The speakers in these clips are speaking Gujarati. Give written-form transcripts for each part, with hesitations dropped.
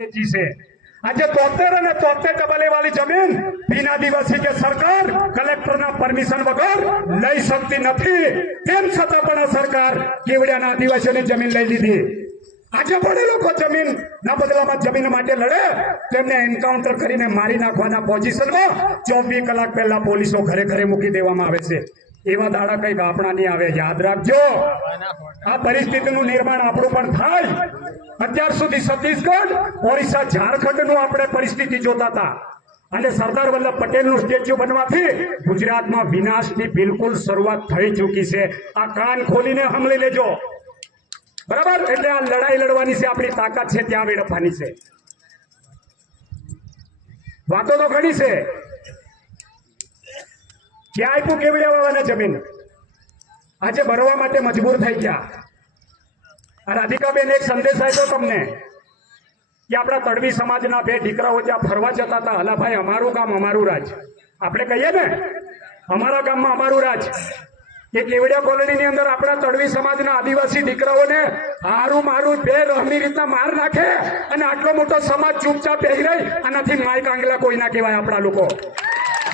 जी से આજે 73 અને 73 ડબલે વાળી જમીન બિન આદિવાસી કે સરકાર કલેક્ટરના પરમિશન વગર લઈ શકતી નથી। તેમ છતાં પણ આ સરકાર કેવડિયાના આદિવાસીઓની જમીન લઈ લીધી। આજે પણ એ લોકો જમીન ના બદલામાં જમીન માટે લડે તેમને એન્કાઉન્ટર કરીને મારી નાખવાના પોઝિશનમાં 24 કલાક પહેલા પોલીસો ઘરે ઘરે મૂકી દેવામાં આવે છે। એવા દાડા કઈ આપણા નહીં આવે, યાદ રાખજો। આ પરિસ્થિતિનું નિર્માણ આપણું પણ થાય। અત્યાર સુધી છત્તીસગઢ, ઓરિસ્સા, ઝારખંડનું આપણે પરિસ્થિતિ જોતા હતા અને સરદાર વલ્લભ પટેલનું સ્ટેચ્યુ બનવાથી ગુજરાતમાં વિનાશની બિલકુલ શરૂઆત થઈ ચૂકી છે। આ કાન ખોલીને સાંભળી લેજો, બરાબર? એટલે આ લડાઈ લડવાની છે, આપણી તાકાત છે ત્યાં વેડફવાની છે। વાતો તો ઘણી છે। ક્યાં આપ્યું કેવડિયા વાળાને જમીન? આજે ભરવા માટે મજબૂર થઈ ગયા। રાધિકાબેન એક સંદેશ આપ્યો તમને કે આપણા તડવી સમાજના બે દીકરાઓ ત્યાં ફરવા જતા હતા। હલાભાઈ, અમારું ગામ અમારું રાજ, આપણે કહીએ ને અમારા ગામમાં અમારું રાજ। એ કેવડિયા કોલોનીની અંદર આપણા તડવી સમાજના આદિવાસી દીકરાઓને હારું મારું બે રહમી રીતના માર નાખે અને આટલો મોટો સમાજ ચૂપચાપ બેહી રહી। આનાથી માય કાંગલા કોઈ ના કહેવાય। આપણા લોકો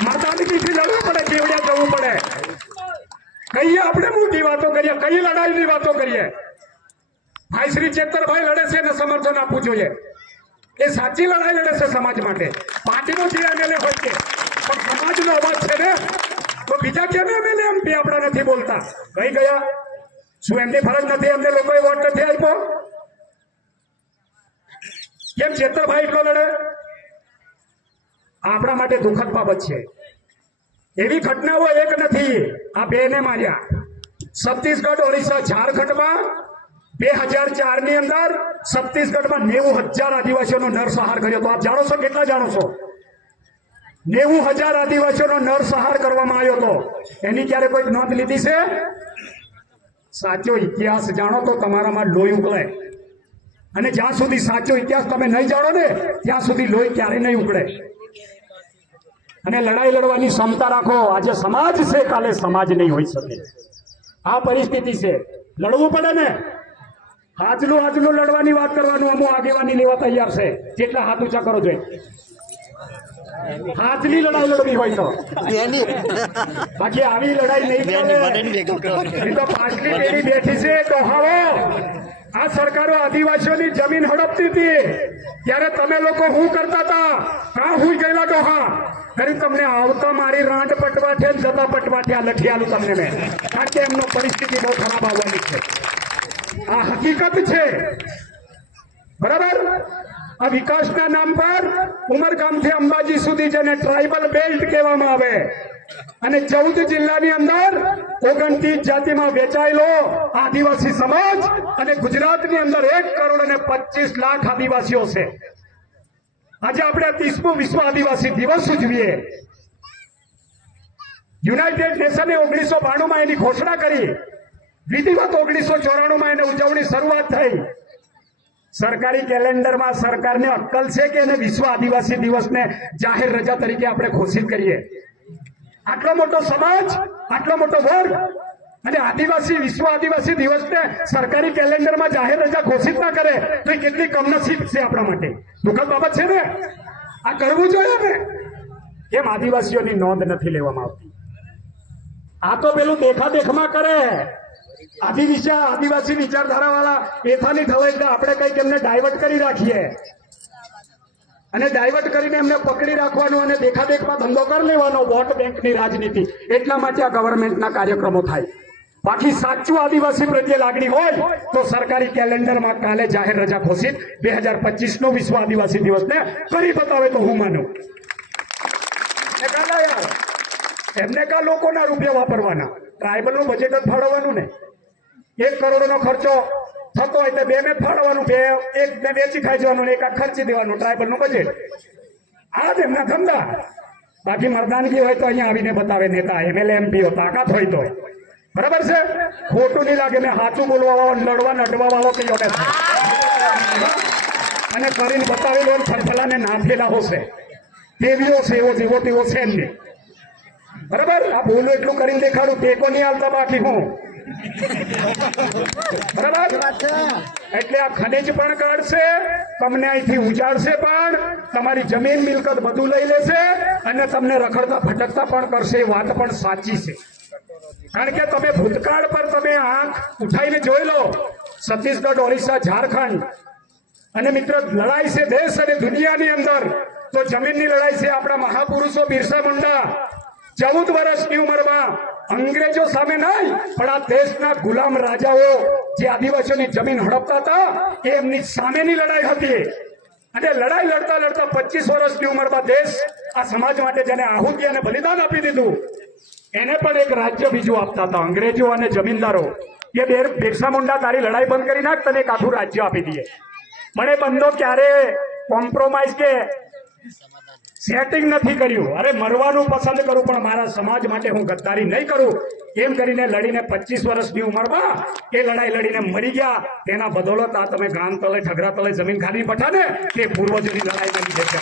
માતાજીથી લડવું પડે, કેવડિયા જવું પડે। કહીએ આપણે મોટી વાતો કરીએ, કઈ લડાઈની વાતો કરીએ। ભાઈ શ્રી ચેતરભાઈ લડે છે ને સમર્થન આપવું જોઈએ। એ સાચી લડાઈ લડે છે સમાજ માટે। પાર્ટીનો જે એમએલએ હોય છે પણ સમાજનો અવાજ છે ને, તો બીજા કેમ એમએલએ એમપી આપણા નથી બોલતા? કઈ ગયા? શું એમની ફરજ નથી? એમને લોકોએ વોટ નથી આપ્યો? કેમ ચેતરભાઈ એટલો લડે? આપણા માટે દુઃખદ બાબત છે। એવી ઘટનાઓ એક નથી, આ બેને માર્યા। છત્તીસગઢ, ઓરિસ્સા, ઝારખંડમાં 2004 ની અંદર છત્તીસગઢમાં 90,000 આદિવાસીઓનો નરસંહાર કર્યો હતો। આપ જાણો છો? કેટલા જાણો છો? 90,000 આદિવાસીઓનો નરસંહાર કરવામાં આવ્યો હતો। એની ક્યારે કોઈ નોંધ લીધી છે? સાચો ઇતિહાસ જાણો તો તમારામાં લોહી ઉકળે, અને જ્યાં સુધી સાચો ઇતિહાસ તમે નહીં જાણો ને ત્યાં સુધી લોહી ક્યારે નહીં ઉકળે। અને લડાઈ લડવાની ક્ષમતા રાખો। આજે સમાજ છે, કાલે સમાજ નહીં હોઈ શકે। આ પરિસ્થિતિ છે, લડવું પડે ને। હાજલું લડવાની વાત કરવાનું અમુક આગેવાની લેવા તૈયાર છે। જેટલા હાથ ઊંચા કરો જોઈએ, હાથની લડાઈ લડવી હોય તો, બાકી આવી લડાઈ નહીં ચાલે। તો પાછલી પેઢી બેઠી છે ડોહાઓ। આ સરકારો આદિવાસીઓની જમીન હડપતી હતી ત્યારે તમે લોકો શું કરતા હતા? કાં હુઈ ગયેલા ડોહા? કરી તમને આવતા મારી રાંટ પટવાઠે, જતા પટવાઠે આ લખી આલું તમને મેં, કારણ કે એમનો પરિસ્થિતિ બહુ ખરાબ આવવાની છે। આ હકીકત છે, બરાબર? આ વિકાસના નામ પર ઉમરગામથી અંબાજી સુધી જેને ટ્રાઇબલ બેલ્ટ કહેવામાં આવે અને 14 જિલ્લાની અંદર 29 જાતિમાં વેચાયેલો આદિવાસી સમાજ અને ગુજરાતની અંદર 1,25,00,000 આદિવાસીઓ છે। આજે આપણે 30મો વિશ્વ આદિવાસી દિવસ ઉજવીએ। યુનાઇટેડ નેશને 1992માં એની ઘોષણા કરી, વિધિવત 1994માં એને ઉજવણી શરૂઆત થઈ। સરકારી કેલેન્ડરમાં સરકારને અક્કલ છે કે એને વિશ્વ આદિવાસી દિવસને જાહેર રજા તરીકે આપણે ઘોષિત કરીએ? આટલો મોટો સમાજ, આટલો મોટો વર્ગ અને આદિવાસી વિશ્વ આદિવાસી દિવસને સરકારી કેલેન્ડરમાં જાહેર રજા ઘોષિત ના કરે તો એ કેટલી કમનસીબ છે આપણા માટે। દુઃખદ બાબત છે ને? આ કરવું જોઈએ ને? કેમ આદિવાસીઓની નોંધ નથી લેવામાં આવતી? આ તો પેલું દેખાદેખમાં કરે। આદિવાસી વિચારધારા વાળા એથાની થવાય એટલે આપણે કઈક એમને ડાયવર્ટ કરી રાખીએ અને ડાયવર્ટ કરીને એમને પકડી રાખવાનું અને દેખાદેખમાં ધંધો કરી લેવાનો, વોટ બેંકની રાજનીતિ। એટલા માટે આ ગવર્મેન્ટના કાર્યક્રમો થાય। બાકી સાચું આદિવાસી પ્રત્યે લાગણી હોય તો સરકારી કેલેન્ડરમાં કાલે જાહેર રજા ઘોષિત 2025નો વિશ્વ આદિવાસી દિવસને કરી બતાવે તો હું માનું। યાર, એમને કા લોકોના રૂપિયા વાપરવાના? ટ્રાઇબલનું બજેટ જ ફાળવવાનું ને। 1 કરોડનો ખર્ચો થતો હોય તો 2 ને ફાળવવાનું, 2 1 ને વેચી ખાઈ જવાનું, 1 ખર્ચી દેવાનું ટ્રાઇબલનું બજેટ। આ જ એમના ધંધા। બાકી મરદાનગી હોય તો અહીંયા આવીને બતાવે નેતા, એમએલએ, એમપીઓ, તાકાત હોય તો, બરાબર છે? ખોટું નહીં લાગે, મેં સાચું બોલવા વાળો, નડવા વાળો કયો ને, અને કરીને બતાવેલો ફરફલાને નાખેલા હશે તેવીઓ છે, એવો જેવો તેવો છે એમને, બરાબર? આ બોલું એટલું કરીને દેખાડું, ટેકો નહીં આવતા, બાકી હું બરાબર? એટલે આ ખનીજ પણ કાઢશે, તમને અહીંથી ઉજાડશે, પણ તમારી જમીન મિલકત બધું લઈ લેશે અને તમને રખડતા ભટકતા પણ કરશે. એ વાત પણ સાચી છે. કારણ કે તમે ભૂતકાળ પર તમે આંખ ઉઠાઈને જોઈ લો. છત્તીસગઢ, ઓડિશા, ઝારખંડ અને મિત્ર લડાઈ છે દેશ અને દુનિયાની અંદર, તો જમીનની લડાઈ છે. આપણા મહાપુરુષો બિરસા મુંડા 14 વર્ષની ઉંમરમાં અંગ્રેજો સામે નહીં, પણ આ દેશના ગુલામ રાજાઓ જે આદિવાસીઓની જમીન હડપતા હતા એ એમની સામેની લડાઈ હતી. અને લડાઈ લડતા લડતા 25 વર્ષની ઉંમરમાં દેશ આ સમાજ માટે જેને આહુતિ અને બલિદાન આપી દીધું, એને પણ એક રાજ્ય બીજું આપતા હતા અંગ્રેજો અને જમીનદારો. એ બિરસા મુંડા તારી લડાઈ બંધ કરી નાખ, તને એક આખું રાજ્ય આપી દઈએ. મને બંધો ક્યારે કોમ્પ્રોમાઇઝ કે સેટિંગ નથી કર્યું. અરે મરવાનું પસંદ કરું, પણ મારા સમાજ માટે હું ગદ્દારી નહીં કરું. એમ કરીને લડીને 25 વર્ષની ઉંમરમાં એ લડાઈ લડીને મરી ગયા. તેના બદોલત આ તમે ગામ તલે ઠગરા તલે જમીન ખાલી પઠા ને તે પૂર્વજોની લડાઈમાં લીધે છે.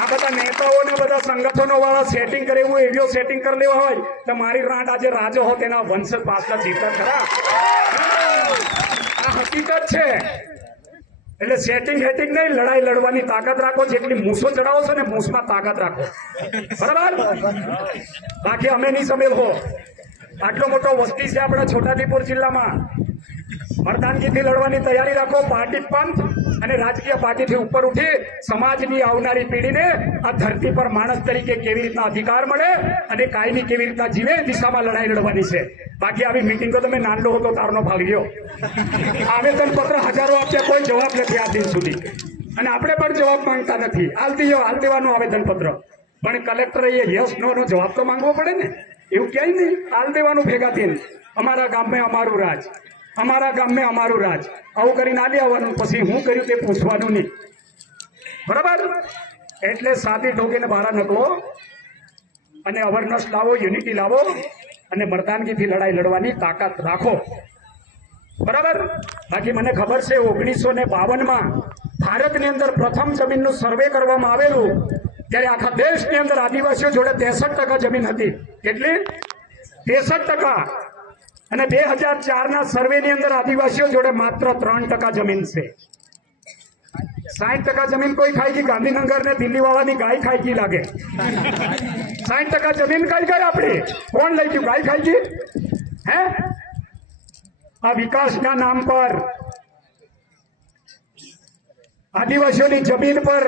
આ બધા નેતાઓને બધા સંગઠનો વાળા સેટિંગ કરે એવું એવી સેટિંગ કરી લેવા હોય તો મારી રાંટ આજે રાજો હો તેના વંશ પાછળ જીવતા ખરા. આ હકીકત છે. એટલે સેટિંગ હેટિંગ નહીં, લડાઈ લડવાની તાકાત રાખો. જેટલી મૂસો ચડાવો છો ને મૂસમાં તાકાત રાખો. બરાબર? બાકી અમે નહીં સમેલ હો. આટલો મોટો વસ્તી છે આપણા છોટાઉદેપુર જિલ્લામાં. મર્દાનગીથી લડવાની તૈયારી રાખો. પાર્ટી પંથ અને રાજકીય પાર્ટીથી ઉપર ઉઠી સમાજની આવનારી પેઢીને આ ધરતી પર માણસ તરીકે કેવી રીતના અધિકાર મળે અને કાયમી કેવી રીતના જીવે એ દિશામાં લડાઈ લડવાની છે. બાકી આવી મિટિંગો તમે નાનલો હતો તારનો ભાગ લ્યો. આવેદન પત્ર હજારો આપ્યા, કોઈ જવાબ નથી આ દિન સુધી. અને આપણે પણ જવાબ માંગતા નથી. હાલ દેવાનું આવેદન પત્ર, પણ કલેક્ટરે એ યસ નો નો જવાબ તો માંગવો પડે ને. એવું ક્યાંય નહીં. હાલ દેવાનું ભેગા થઈને અમારા ગામમાં અમારું રાજ, અમારા ગામમાં અમારું રાજ, આવું કરીને આલી આવવાનું. પછી હું કર્યું તે પૂછવાનું નહીં. બરાબર? એટલે સાદી ઠોકીને બહાર નકલો અને અવરનેસ લાવો, યુનિટી લાવો અને મર્દાનગીથી લડાઈ લડવાની તાકાત રાખો. બરાબર? બાકી મને ખબર છે 1952માં ભારતની અંદર પ્રથમ જમીનનું સર્વે કરવામાં આવેલું ત્યારે આખા દેશની અંદર આદિવાસીઓ જોડે 63% જમીન હતી. કેટલી? 63%. અને 2004ના સર્વેની અંદર આદિવાસીઓ જોડે માત્ર 3% જમીન છે. 60% જમીન કોઈ ખાઈ ગઈ, ગાંધીનગર ને દિલ્હી વાળાની ગાય ખાઈ ગઈ લાગે. 60% જમીન ખાઈ ગઈ આપણી. કોણ લઈ ગયું? ગાય ખાઈ ગઈ. હે? આ વિકાસના નામ પર આદિવાસીઓની જમીન પર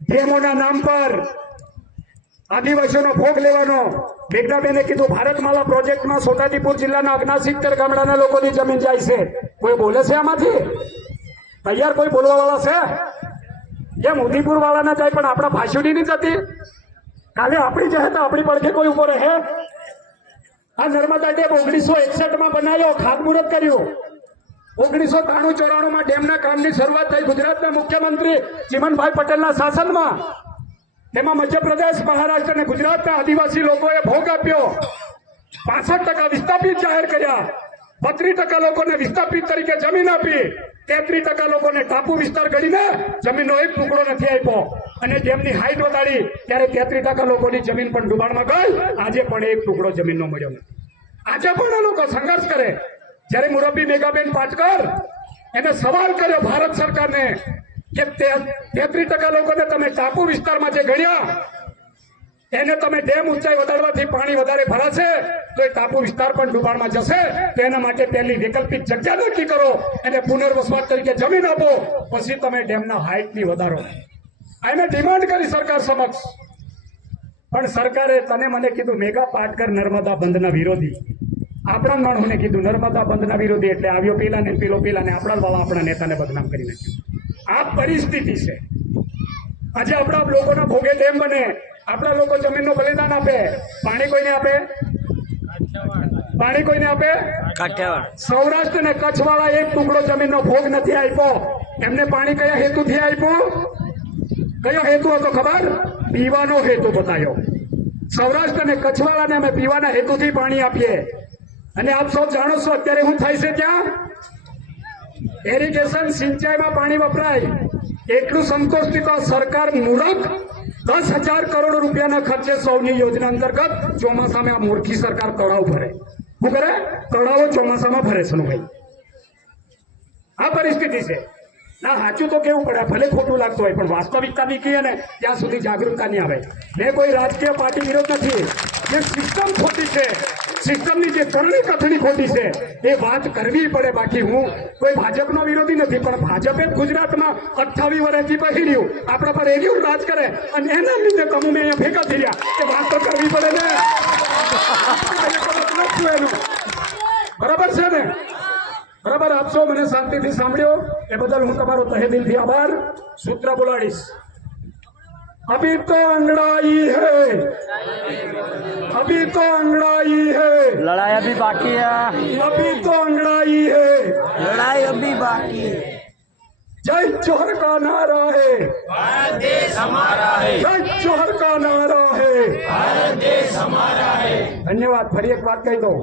ડેમોના નામ પર આદિવાસીઓનો ભોગ લેવાનો. બેગડાબેને કીધું ભારતમાલા પ્રોજેક્ટમાં છોટાઉદેપુર જિલ્લાના 69 ગામડાના લોકોની જમીન જાય છે. કોઈ બોલે છે આમાંથી? તૈયાર કોઈ બોલવા વાળા છે? જેમ ઉદયપુર વાળા ના જાય પણ આપણા ભાષુડી નહીં જતી. કાલે આપણી જાય તો આપણી પડખે કોઈ ઉભો રહે? આ નર્મદા ડેમ 1961માં બનાવ્યો, ખાતમુહૂર્ત કર્યું. 1993-94માં ડેમના કામની શરૂઆત થઈ ગુજરાતના મુખ્યમંત્રી ચીમનભાઈ પટેલના શાસનમાં. તેમાં મધ્યપ્રદેશ, મહારાષ્ટ્ર અને ગુજરાતના આદિવાસી લોકોએ ભોગ આપ્યો. 65% વિસ્થાપિત જાહેર કર્યા. 32% લોકોને વિસ્થાપિત તરીકે જમીન આપી. 33% લોકોને ટાપુ વિસ્તાર ગણીને જમીનનો એક ટુકડો નથી આપ્યો. અને જેમની હાઈટ વધારી ત્યારે 33% લોકોની જમીન પણ ડુબાણમાં ગઈ. આજે પણ એક ટુકડો જમીનનો મળ્યો નથી. આજે પણ આ લોકો સંઘર્ષ કરે. જ્યારે મુરબ્બી મેઘાબેન પાટકર એને સવાલ કર્યો ભારત સરકારને કે 33% લોકોને તમે ટાપુ વિસ્તારમાં જે ગણ્યા એને તમે ડેમ ઊંચાઈ વધારવાથી પાણી વધારે ભરાશે તો એ ટાપુ વિસ્તાર પણ ડુબાણમાં જશે. તેના માટે પહેલી વૈકલ્પિક જગ્યા નક્કી કરો અને પુનર્વસવાટ તરીકે જમીન આપો, પછી તમે ડેમના હાઈટની વધારો. અમે ડિમાન્ડ કરી સરકાર સમક્ષ, પણ સરકારે તને મને કીધું મેઘા પાટકર નર્મદા બંધના વિરોધી. આપણા માણસોને કીધું નર્મદા બંધના વિરોધી એટલે આવ્યો પેલા ને પેલો પેલા ને આપણા વાળા આપણા નેતાને બદનામ કરી નાખ્યું. આ પરિસ્થિતિ છે. આજે આપણા લોકોના ભોગે ડેમ બને, આપણા લોકો જમીનનું બલિદાન આપે. પાણી કોઈને આપે? પાણી કોઈને આપે? સૌરાષ્ટ્ર ને કચ્છ વાળા એક ટુકડો જમીનનો ભોગ નથી આપ્યો. એમને પાણી કયા હેતુથી આપ્યું? કયો હેતુ હતો ખબર? પીવાનો હેતુ બતાવ્યો. સૌરાષ્ટ્ર અને કચ્છ વાળાને અમે પીવાના હેતુથી પાણી આપીએ. અને આપ સૌ જાણો છો અત્યારે શું થાય છે ત્યાં? એરિગેશન સિંચાઈમાં પાણી વપરાય એટલું સંતોષથી તો આ સરકાર મુરત 10,000 કરોડ રૂપિયાના ખર્ચે સૌની યોજના અંતર્ગત ચોમાસામાં આ મૂર્ખી સરકાર તળાવ ભરે. શું કરે? તળાવો ચોમાસામાં ભરે છે ભાઈ. આ પરિસ્થિતિ છે. ના, સાચું તો કેવું પડે, ભલે ખોટું લાગતું હોય, પણ વાસ્તવિકતા બી કહીએ ને ત્યાં સુધી જાગૃતતા નહીં આવે. મેં કોઈ રાજકીય પાર્ટી વિરોધ નથી. જે સિસ્ટમ ખોટી છે, સિસ્ટમની જે કરણી કથણી ખોટી છે એ વાત કરવી પડે. બાકી હું કોઈ ભાજપનો વિરોધી નથી, પણ ભાજપે ગુજરાતમાં 28 વર્ષથી પહેર્યું આપણા પર એવું રાજ કરે અને એના લીધે તમે અહીંયા ભેગા થઈ રહ્યા કે વાત તો કરવી પડે ને. એનું બરાબર છે ને? બરાબર. આપ સૌ મને શાંતિથી સાંભળ્યો એ બદલ હું તમારો તહેદિલથી આભાર. સૂત્ર બોલાડીશ. अभी तो अंगड़ाई है, अभी तो अंगड़ाई है, लड़ाई अभी बाकी है, अभी तो अंगड़ाई है, लड़ाई अभी बाकी है। जय जोहर का नारा है, भारत देश हमारा है, जय जोहर का नारा है, भारत देश हमारा है। ધન્યવાદ. ફરી એક વાત કહી દઉં.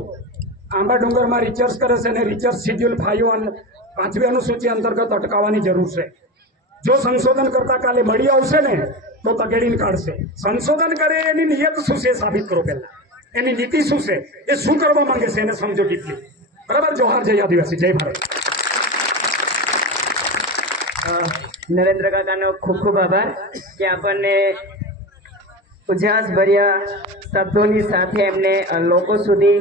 આંબા ડુંગરમાં રિસર્ચ કરે છે અને રિસર્ચ શેડ્યુલ 5મી અનુસૂચિ અંતર્ગત અટકાવવાની જરૂર છે. જો સંશોધન કરતા કાલે મળી આવશે ને તો તગેડીને કાઢશે. સંશોધન કરે એની નિયત શું છે સાબિત કરો. પહેલા એની નીતિ શું છે, એ શું કરવા માંગે છે એને સમજો ડીપલી. બરાબર. જોહાર. જય આદિવાસી, જય ભારત. નરેન્દ્ર કાકાનો ખૂબ ખૂબ આભાર કે આપણને ઉજાસ ભર્યા શબ્દોની સાથે એમને લોકો સુધી